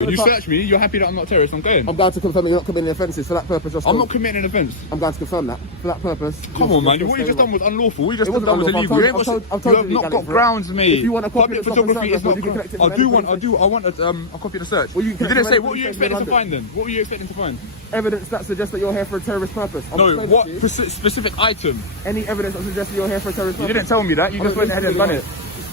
When you search me, you're happy that I'm not a terrorist, I'm going. I'm going to confirm that you're not committing offences for that purpose. I'm not committing an offence. I'm going to confirm that for that purpose. Come on, man. What you just done was unlawful. What you just done was illegal. I've told you not got grounds, mate. If you want a copy public of the photography, it's not. I want a copy of the search. Well, you didn't say. What were you expecting to find then? What were you expecting to find? Evidence that suggests that you're here for a terrorist purpose. No, what specific item? Any evidence that suggests that you're here for a terrorist purpose. You didn't tell me that. You just went ahead and done it.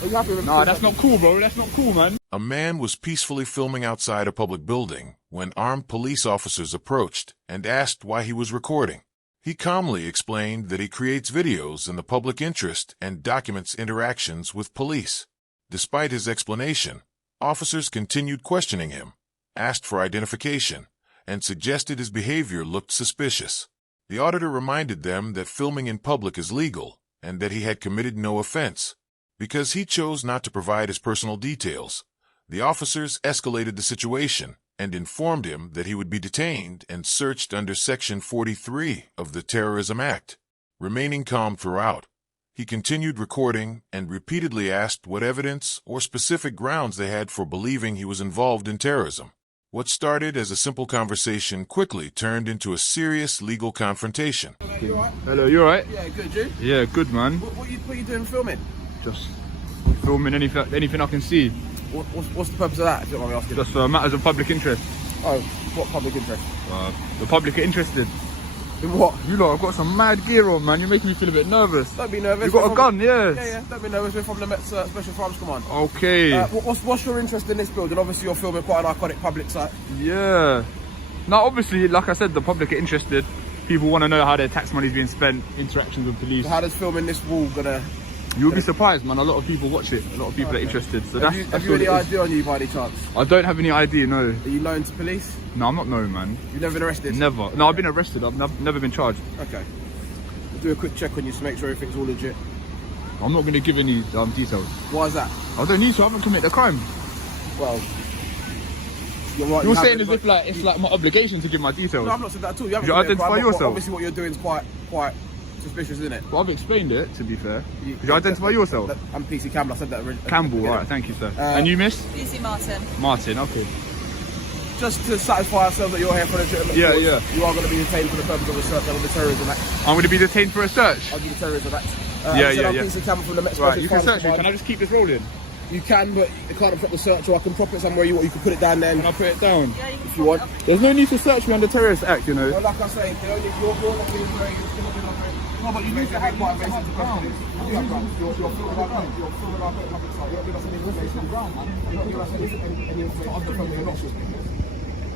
Are you happy with Nah, that's not cool, bro. That's not cool, man. A man was peacefully filming outside a public building when armed police officers approached and asked why he was recording. He calmly explained that he creates videos in the public interest and documents interactions with police. Despite his explanation, officers continued questioning him, asked for identification, and suggested his behavior looked suspicious. The auditor reminded them that filming in public is legal and that he had committed no offense. Because he chose not to provide his personal details, the officers escalated the situation and informed him that he would be detained and searched under Section 43 of the Terrorism Act. Remaining calm throughout, he continued recording and repeatedly asked what evidence or specific grounds they had for believing he was involved in terrorism. What started as a simple conversation quickly turned into a serious legal confrontation. Hello, you alright? Hello, you alright? Yeah, good, you? Yeah, good, man. What are you doing filming? Just filming anything I can see. What's the purpose of that, if you don't mind me asking? Just matters of public interest. Oh, what public interest? The public are interested. In what? You lot have got some mad gear on, man. You're making me feel a bit nervous. Don't be nervous. You got a gun, yeah? Yeah, don't be nervous. We're from the Met's Special Crimes Command. Okay. What's your interest in this building? Obviously, you're filming quite an iconic public site. Yeah. Now, obviously, like I said, the public are interested. People want to know how their tax money is being spent, interactions with police. So how does filming this wall gonna... You'll be surprised, man. A lot of people watch it. A lot of people are interested. So have you any ID on you by any chance? I don't have any ID, no. Are you known to police? No, I'm not known, man. You've never been arrested? Never. No, I've been arrested. I've never been charged. Okay. We'll do a quick check on you to make sure everything's all legit. I'm not going to give any details. Why is that? I don't need to. I haven't committed a crime. Well, you're right. You're saying as if like it's like my obligation to give my details. No, I've not said that at all. You haven't you identify crime, yourself. Obviously, what you're doing is quite suspicious, isn't it? Well, I've explained it, to be fair. Could you identify yourself? I'm PC Campbell. I said that originally. Campbell, alright, thank you, sir. And you, miss? PC Martin. Martin, okay. Just to satisfy ourselves that you're here for legitimate Yeah, cause, yeah. You are going to be detained for the purpose of a search under the Terrorism Act. I'm going to be detained for a search? Under the Terrorism Act. Yeah. I'm PC Campbell from the Met's Right, you can search me. Can I just keep this rolling? You can, but you can't prop the search, or I can prop it somewhere you can put it down there. Can I put it down? Yeah, you can if you want. There's no need to search me under Terrorist Act, you know. Well, like I say, you're not being very... No, but you need to have quite a basic ground. You have ground. You're filming our ground. You're filming our public site. You're not giving us any information on ground, man. You're not giving us any information on the film that you're not shooting.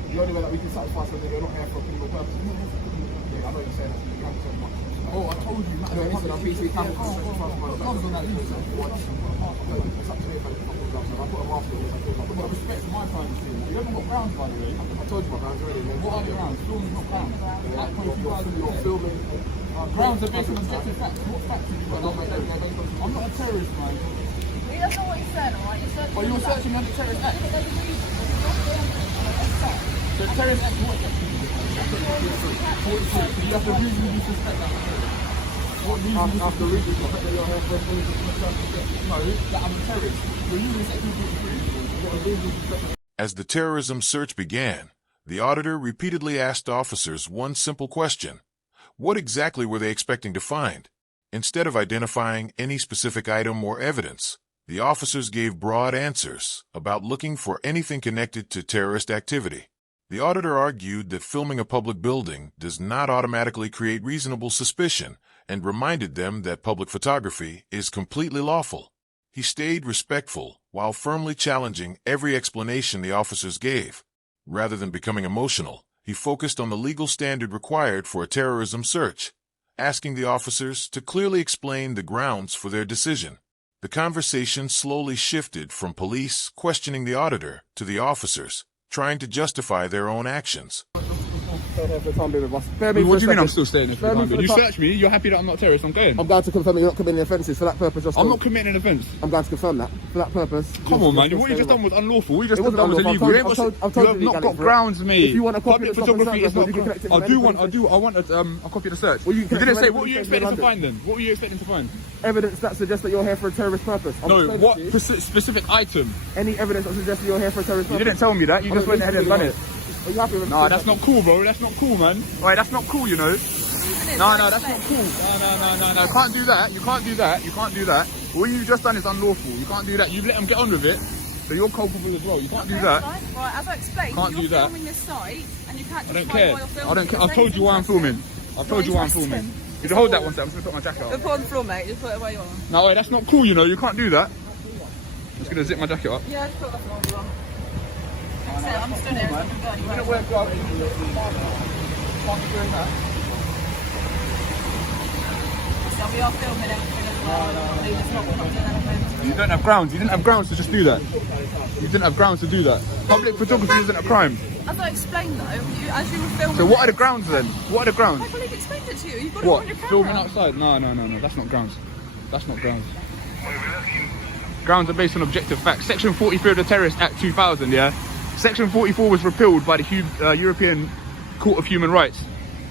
The only way that we can satisfy something that you're not here for a criminal purpose. Yeah, I know you're saying that. You haven't said much. Oh, I told you. No, listen, I'm PC Campbell. It's up to me if I put a mask on. But respect my privacy. You haven't got grounds, by the way. I told you my grounds already. What are the grounds? Filming, not grounds. You're filming. Grounds are based on objective facts. What facts have you got? I'm not a terrorist, man. He doesn't know what he's saying, alright? But you're searching under Terrorist Act. So Terrorist Act, what? You have to reasonably suspect that. What reason? After reading the fact that you're here for a police investigation. No, that I'm a terrorist. You're using Section 43. As the terrorism search began, the auditor repeatedly asked officers one simple question. What exactly were they expecting to find? Instead of identifying any specific item or evidence, the officers gave broad answers about looking for anything connected to terrorist activity. The auditor argued that filming a public building does not automatically create reasonable suspicion and reminded them that public photography is completely lawful. He stayed respectful while firmly challenging every explanation the officers gave. Rather than becoming emotional, he focused on the legal standard required for a terrorism search, asking the officers to clearly explain the grounds for their decision. The conversation slowly shifted from police questioning the auditor to the officers, trying to justify their own actions. What do you mean I'm still staying there? You search me, you're happy that I'm not a terrorist, I'm going. I'm going to confirm that you're not committing offences for that purpose. I'm not committing an offence. I'm going to confirm that for that purpose. Come on, man. What you just done was unlawful. What you just done was illegal. I've told you not got grounds, mate. If you want a copy public of the photography, it's not. I want a copy of the search. Well, you didn't say. What were you expecting to find then? What were you expecting to find? evidence that suggests that you're here for a terrorist purpose? I'm No, explaining what to you. specific item? Any evidence that suggests that you're here for a terrorist You purpose? didn't tell me that. You just went ahead and done it. Are you happy with Nah, that's not cool, bro. That's not cool, man. Alright, that's not cool, you know. No, that's not cool. No. Can't do that. You can't do that. You can't do that. What you've just done is unlawful. You can't do that. You've let them get on with it, so you're culpable as well. You can't do that. Right, as I explained, Can't you're do that. filming this site and you can't I don't justify care. why you're filming I don't it. care. You're I've told you why I'm saying filming. I've told you why I'm filming. interesting. You can hold that one second. I'm just gonna put my jacket They're up. put on the floor, mate. Just put it where you are. No, wait, that's not cool, you know. You can't do that. I'm just gonna zip my jacket up. Yeah, just put it on the floor. That's it, I'm stood here. It's not gonna go anywhere. So we are filming everything as well. It's not doing anything. You don't have grounds. You didn't have grounds to just do that. You didn't have grounds to do that. Public photography isn't a crime. As I explained though, as you were filming. So what are the this- grounds then? What are the grounds? My colleague explained it to you. You've got it What? on your camera. Filming outside? No. That's not grounds. That's not grounds. Grounds are based on objective facts. Section 43 of the Terrorist Act 2000, yeah? Section 44 was repealed by the European Court of Human Rights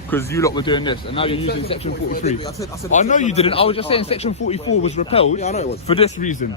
because you lot were doing this, and now you're using Section 43. I know you didn't. I was just saying Section 44 was repelled Yeah, I know it was. for this reason.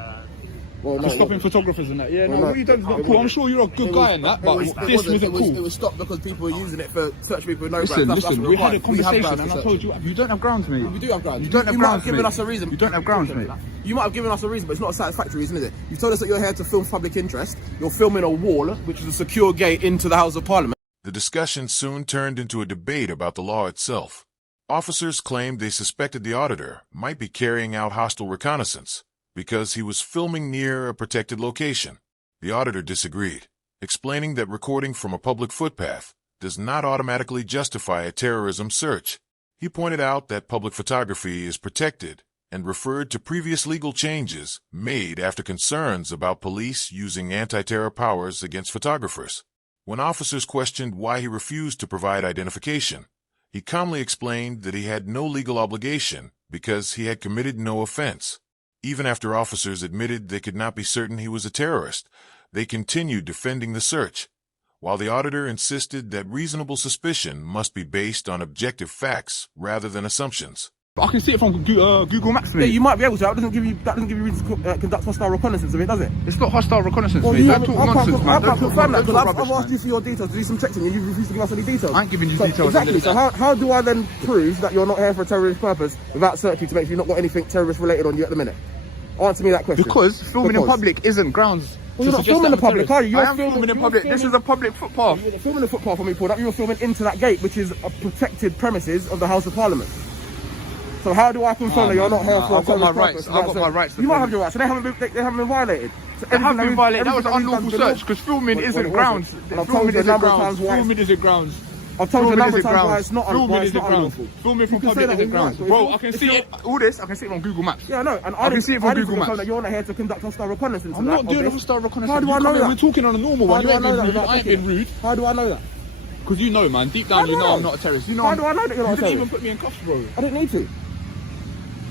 Well, For stopping photographers and that. Yeah, no, what you done is not cool. I'm sure you're a good guy in that, but this wasn't cool. It was stopped because people were using it for search people with no Listen, grounds. That's we had a required. We have conversation grounds and for I search. told you, you don't have grounds, mate. We do have grounds. You don't have You might grounds, have given mate. us a reason. You don't have grounds, mate. You might have given us a reason, but it's not a satisfactory reason, is it? You've told us that you're here to film public interest. You're filming a wall, which is a secure gate into the House of Parliament. The discussion soon turned into a debate about the law itself. Officers claimed they suspected the auditor might be carrying out hostile reconnaissance because he was filming near a protected location. The auditor disagreed, explaining that recording from a public footpath does not automatically justify a terrorism search. He pointed out that public photography is protected and referred to previous legal changes made after concerns about police using anti-terror powers against photographers. When officers questioned why he refused to provide identification, he calmly explained that he had no legal obligation because he had committed no offense. Even after officers admitted they could not be certain he was a terrorist, they continued defending the search, while the auditor insisted that reasonable suspicion must be based on objective facts rather than assumptions. But I can see it from Google Maps, mate. Yeah, you might be able to. That doesn't give you reason to conduct hostile reconnaissance of it, does it? It's not hostile reconnaissance, Well, mate. you Don't talk nonsense, man. I Don't can't talk confirm that don't because talk I've rubbish, asked man. you for your details to do some checking and you refuse to give us any details. I ain't giving you So, details. exactly. At the So end of the day. how do I then prove that you're not here for a terrorist purpose without searching to make sure you've not got anything terrorist related on you at the minute? Answer me that question. Because filming in Because. public isn't grounds. Well, you're to not suggest filming that in public, I'm a are you? terrorist. I You're am filming in you're public. This is a public footpath. You were filming the footpath when we pulled up. You were filming into that gate, which is a protected premises of the House of Parliament. So how do I confirm that you're not here for a I've got my terrorist rights. purpose I've got without my search? rights to You might film. have your rights, so they haven't been violated. So They have been violated. That was everything unlawful we've done search because filming Well, isn't it grounds. wasn't. And I've told Filming you a isn't number of grounds. times why- Filming isn't grounds. I've told you a Filming number of isn't times why grounds. it's not Filming why it's isn't not grounds. unlawful. Filming from You can say public that isn't all you grounds. want, Bro, but I can if see you're- it. All this, I can see it on Google Maps. Yeah, I know. And I can see it from I didn't Google confirm Maps. that you're not here to conduct hostile reconnaissance. I'm not doing a hostile reconnaissance. How do You I come know in, that? We're talking on a normal How one. do You I ain't know been that rude. without I ain't checking? been rude. How do I know that? Because you know, man. Deep How down, do you I know know? I'm not a terrorist. You know How do I know that you're not a You didn't even terrorist? put me in cuffs, bro. I didn't need to.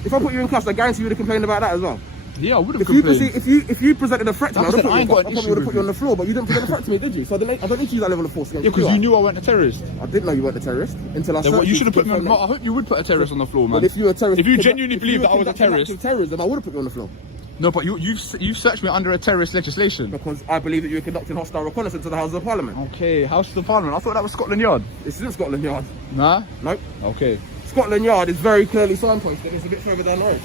If I put you in cuffs, I guarantee you would have complained about that as well. Yeah, I would have If you, complained. if you presented a threat to me, Like I said, I I ain't got an probably issue would have put with you on the floor, but you didn't present a threat to me, did you? So I don't need to use that level of force against Yeah, because do I? you knew I wasn't a terrorist. I didn't know you weren't a terrorist until I Then searched what, you should have to put me on. confirm that. I hope you would put a terrorist on the floor, man. But if you were a terrorist, If you genuinely if believe you that I was a conducting terrorist, active terrorism, I would have put you on the floor no, but you searched me under a terrorist legislation. because I believe that you were conducting hostile reconnaissance to the House of Parliament. Okay, House of the Parliament. I thought that was Scotland Yard. This isn't Scotland Yard. Nah. Nope. Okay. Scotland Yard is very clearly signposted. It's a bit further down the road.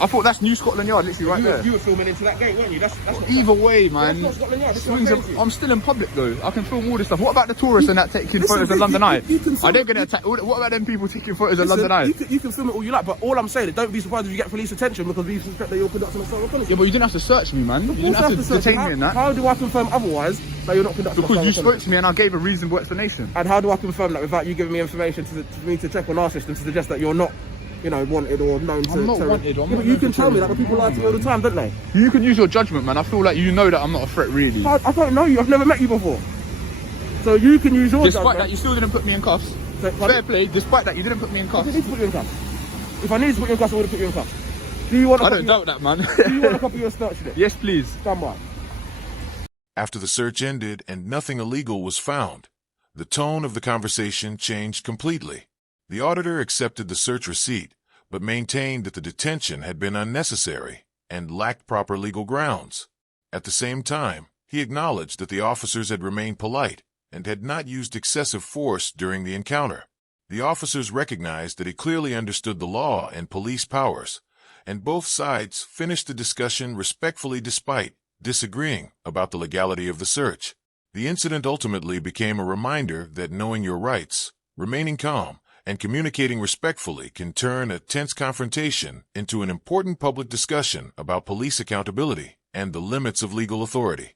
I thought that's New Scotland Yard, literally right there. You were filming into that gate, weren't you? That's not, Either way, man. That's not Scotland Yard. This is Swings what I'm of- saying to you. I'm still in public though. I can film all this stuff. What about the tourists and that taking Listen, photos of you- London you- Eye? you can I don't film- get attacked. What about them people taking photos of Listen, London Eye? you can film it all you like, but all I'm saying is don't be surprised if you get police attention because we suspect that you're conducting hostile reconnaissance. Yeah, but you didn't have to search me, man. You Of didn't course I have to search detain you. me in that. How do I confirm otherwise that you're not conducting Because hostile you spoke reconnaissance? to me and I gave a reasonable explanation. And how do I confirm that without you giving me information to me to check on our system to suggest that you're not, wanted or known to I'm not terror- wanted, I'm Yeah, not but you known can to tell me that, terrorism. but people lie to me all the time, don't they? You can use your judgment, man. I feel like you know that I'm not a threat, really. I don't know you. I've never met you before. So you can use your Despite judgment. that, you still didn't put me in cuffs. So- Fair play. Despite that, you didn't put me in I cuffs. didn't need to put you in cuffs. If I needed to put you in cuffs, I would have put you in cuffs. Do you want a I copy? don't doubt that, man. Do you want a copy of your search slip? Yes, please. Stand by. After the search ended and nothing illegal was found, the tone of the conversation changed completely. The auditor accepted the search receipt, but maintained that the detention had been unnecessary and lacked proper legal grounds. At the same time, he acknowledged that the officers had remained polite and had not used excessive force during the encounter. The officers recognized that he clearly understood the law and police powers, and both sides finished the discussion respectfully despite disagreeing about the legality of the search. The incident ultimately became a reminder that knowing your rights, remaining calm, and communicating respectfully can turn a tense confrontation into an important public discussion about police accountability and the limits of legal authority.